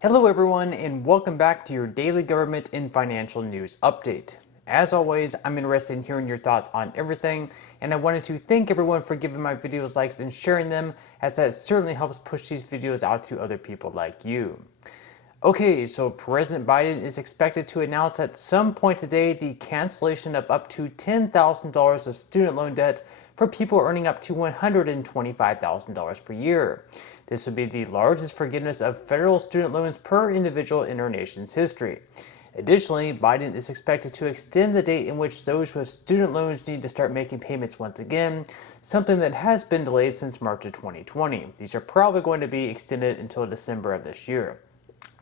Hello everyone and welcome back to your daily government and financial news update. As always, I'm interested in hearing your thoughts on everything, and I wanted to thank everyone for giving my videos likes and sharing them, as that certainly helps push these videos out to other people like you. Okay, so President Biden is expected to announce at some point today the cancellation of up to $10,000 of student loan debt for people earning up to $125,000 per year. This would be the largest forgiveness of federal student loans per individual in our nation's history. Additionally, Biden is expected to extend the date in which those with student loans need to start making payments once again, something that has been delayed since March of 2020. These are probably going to be extended until December of this year.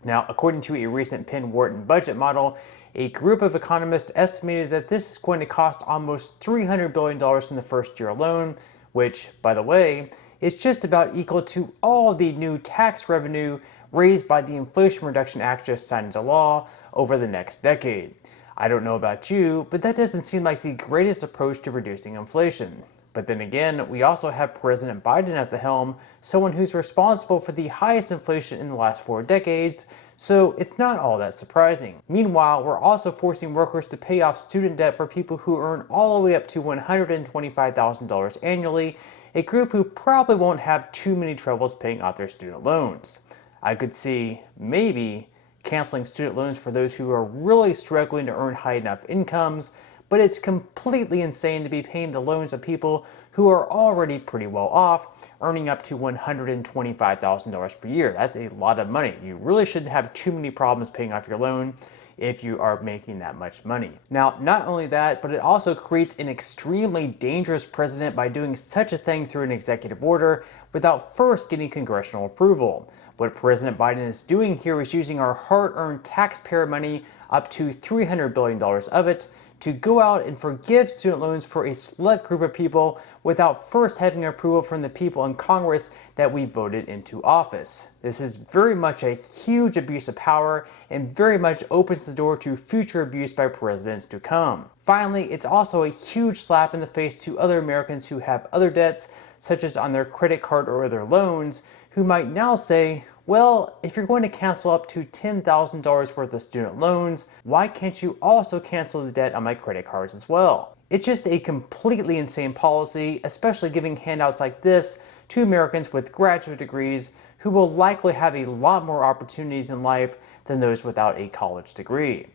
Now, according to a recent Penn Wharton budget model, a group of economists estimated that this is going to cost almost $300 billion in the first year alone, which, by the way, is just about equal to all the new tax revenue raised by the Inflation Reduction Act just signed into law over the next decade. I don't know about you, but that doesn't seem like the greatest approach to reducing inflation. But then again, we also have President Biden at the helm, someone who's responsible for the highest inflation in the last 4 decades, so it's not all that surprising. Meanwhile, we're also forcing workers to pay off student debt for people who earn all the way up to $125,000 annually, a group who probably won't have too many troubles paying off their student loans. I could see, maybe, canceling student loans for those who are really struggling to earn high enough incomes, but it's completely insane to be paying the loans of people who are already pretty well off, earning up to $125,000 per year. That's a lot of money. You really shouldn't have too many problems paying off your loan if you are making that much money. Now, not only that, but it also creates an extremely dangerous precedent by doing such a thing through an executive order without first getting congressional approval. What President Biden is doing here is using our hard-earned taxpayer money, up to $300 billion of it, to go out and forgive student loans for a select group of people without first having approval from the people in Congress that we voted into office. This is very much a huge abuse of power and very much opens the door to future abuse by presidents to come. Finally, it's also a huge slap in the face to other Americans who have other debts, such as on their credit card or other loans, who might now say, well, if you're going to cancel up to $10,000 worth of student loans, why can't you also cancel the debt on my credit cards as well? It's just a completely insane policy, especially giving handouts like this to Americans with graduate degrees who will likely have a lot more opportunities in life than those without a college degree.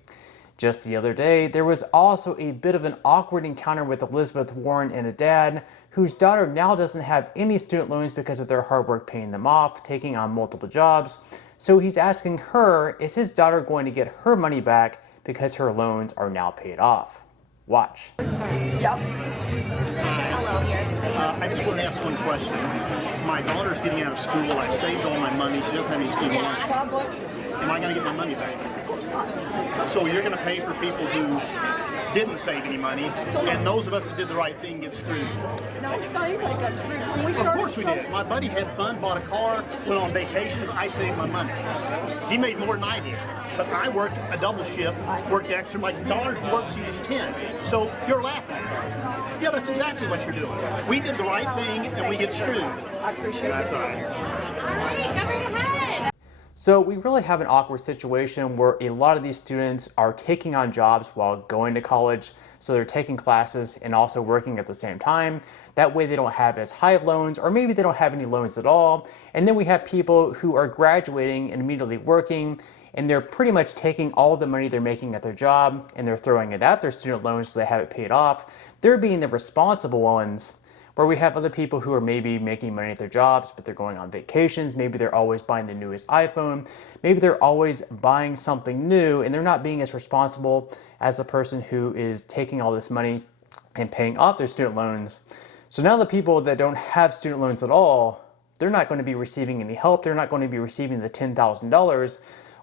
Just the other day, there was also a bit of an awkward encounter with Elizabeth Warren and a dad whose daughter now doesn't have any student loans because of their hard work paying them off, taking on multiple jobs. So he's asking her, is his daughter going to get her money back because her loans are now paid off? Watch. Yep. I just want to ask one question. My daughter's getting out of school. I've saved all my money. She doesn't have any student loans. Am I going to get my money back? Of course not. So you're going to pay for people who didn't save any money, and those of us that did the right thing get screwed. No, it's not anybody got screwed. When we started, Of course we did. My buddy had fun, bought a car, went on vacations. I saved my money. He made more than I did. But I worked a double shift, worked extra. My daughter works, she was 10. So you're laughing. Yeah, that's exactly what you're doing. We did the right thing, and we get screwed. I appreciate it. That's all right. Go right ahead. So we really have an awkward situation where a lot of these students are taking on jobs while going to college. So they're taking classes and also working at the same time. That way they don't have as high of loans, or maybe they don't have any loans at all. And then we have people who are graduating and immediately working, and they're pretty much taking all the money they're making at their job and they're throwing it at their student loans so they have it paid off. They're being the responsible ones, where we have other people who are maybe making money at their jobs, but they're going on vacations. Maybe they're always buying the newest iPhone. Maybe they're always buying something new, and they're not being as responsible as the person who is taking all this money and paying off their student loans. So now the people that don't have student loans at all, they're not going to be receiving any help. They're not going to be receiving the $10,000.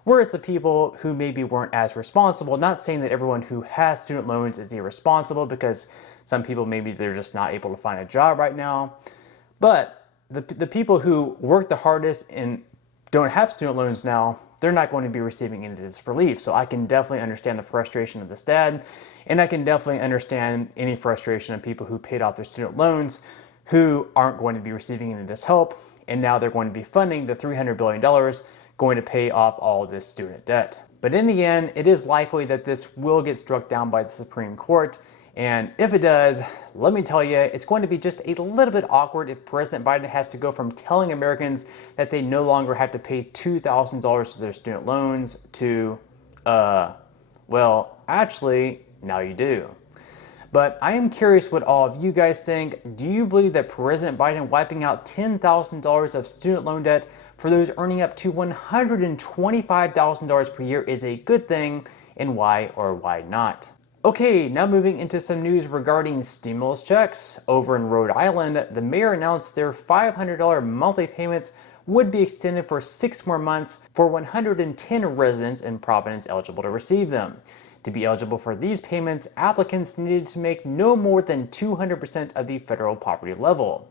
Whereas the people who maybe weren't as responsible, not saying that everyone who has student loans is irresponsible, because some people maybe they're just not able to find a job right now. But the people who work the hardest and don't have student loans now, they're not going to be receiving any of this relief. So I can definitely understand the frustration of this dad, and I can definitely understand any frustration of people who paid off their student loans who aren't going to be receiving any of this help, and now they're going to be funding the $300 billion going to pay off all this student debt. But in the end, it is likely that this will get struck down by the Supreme Court. And if it does, let me tell you, it's going to be just a little bit awkward if President Biden has to go from telling Americans that they no longer have to pay $2,000 to their student loans to, well, actually, now you do. But I am curious what all of you guys think. Do you believe that President Biden wiping out $10,000 of student loan debt for those earning up to $125,000 per year is a good thing, and why or why not? Okay, now moving into some news regarding stimulus checks. Over in Rhode Island, the mayor announced their $500 monthly payments would be extended for 6 more months for 110 residents in Providence eligible to receive them. To be eligible for these payments, applicants needed to make no more than 200% of the federal poverty level.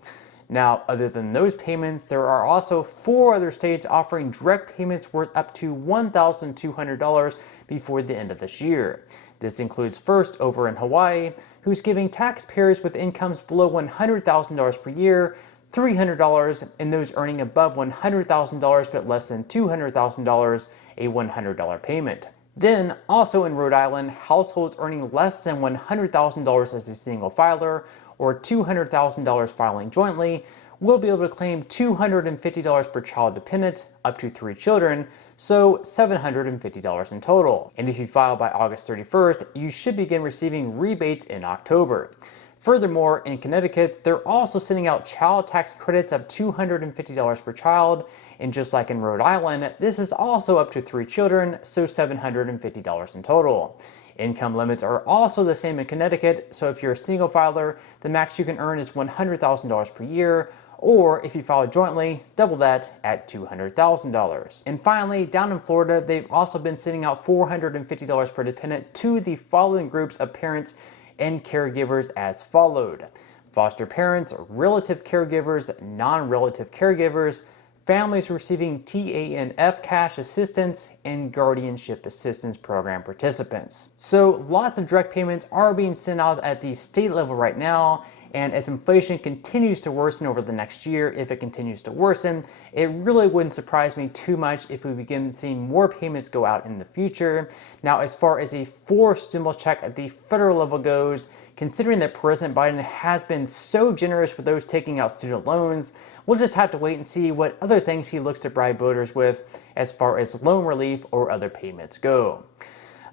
Now, other than those payments, there are also 4 other states offering direct payments worth up to $1,200 before the end of this year. This includes first over in Hawaii, who's giving taxpayers with incomes below $100,000 per year $300, and those earning above $100,000 but less than $200,000 a $100 payment. Then, also in Rhode Island, households earning less than $100,000 as a single filer or $200,000 filing jointly will be able to claim $250 per child dependent, up to 3 children, so $750 in total. And if you file by August 31st, you should begin receiving rebates in October. Furthermore, in Connecticut, they're also sending out child tax credits of $250 per child, and just like in Rhode Island, this is also up to 3 children, so $750 in total. Income limits are also the same in Connecticut, so if you're a single filer, the max you can earn is $100,000 per year, or if you file jointly, double that at $200,000. And finally, down in Florida, they've also been sending out $450 per dependent to the following groups of parents and caregivers as followed: foster parents, relative caregivers, non-relative caregivers, families receiving TANF cash assistance, and guardianship assistance program participants. So lots of direct payments are being sent out at the state level right now, and as inflation continues to worsen over the next year, if it continues to worsen, it really wouldn't surprise me too much if we begin seeing more payments go out in the future. Now, as far as a 4th stimulus check at the federal level goes, considering that President Biden has been so generous with those taking out student loans, we'll just have to wait and see what other things he looks to bribe voters with as far as loan relief or other payments go.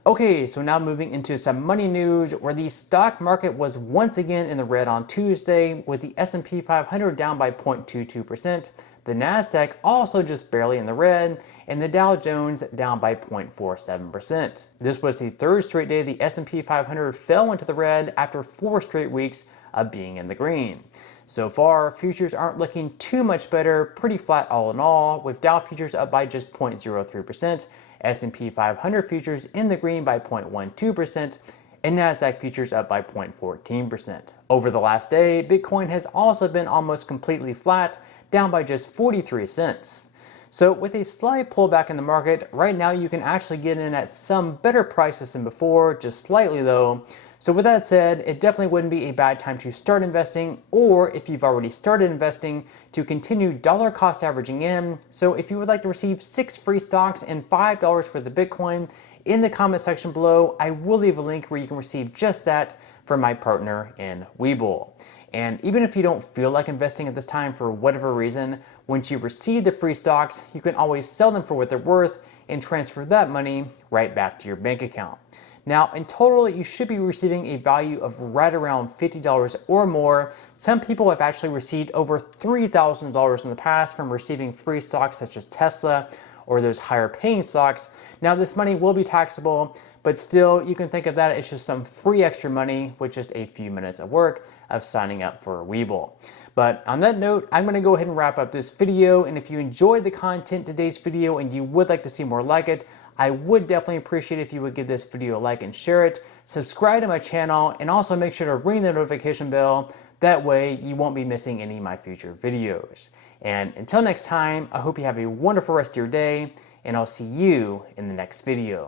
Okay, so now moving into some money news, where the stock market was once again in the red on Tuesday, with the S&P 500 down by 0.22%, the Nasdaq also just barely in the red, and the Dow Jones down by 0.47%. This was the 3rd straight day the S&P 500 fell into the red after 4 straight weeks of being in the green. So far, futures aren't looking too much better, pretty flat all in all, with Dow futures up by just 0.03%, S&P 500 futures in the green by 0.12%, and Nasdaq futures up by 0.14%. Over the last day, Bitcoin has also been almost completely flat, down by just 43 cents. So with a slight pullback in the market, right now you can actually get in at some better prices than before, just slightly though. So with that said, it definitely wouldn't be a bad time to start investing, or if you've already started investing, to continue dollar cost averaging in. So if you would like to receive 6 free stocks and $5 worth of Bitcoin, in the comment section below, I will leave a link where you can receive just that from my partner in Webull. And even if you don't feel like investing at this time for whatever reason, once you receive the free stocks, you can always sell them for what they're worth and transfer that money right back to your bank account. Now, in total, you should be receiving a value of right around $50 or more. Some people have actually received over $3,000 in the past from receiving free stocks such as Tesla or those higher paying stocks. Now, this money will be taxable, but still, you can think of that as just some free extra money with just a few minutes of work of signing up for Webull. But on that note, I'm going to go ahead and wrap up this video, and if you enjoyed the content in today's video and you would like to see more like it, I would definitely appreciate if you would give this video a like and share it, subscribe to my channel, and also make sure to ring the notification bell. That way you won't be missing any of my future videos. And until next time, I hope you have a wonderful rest of your day, and I'll see you in the next video.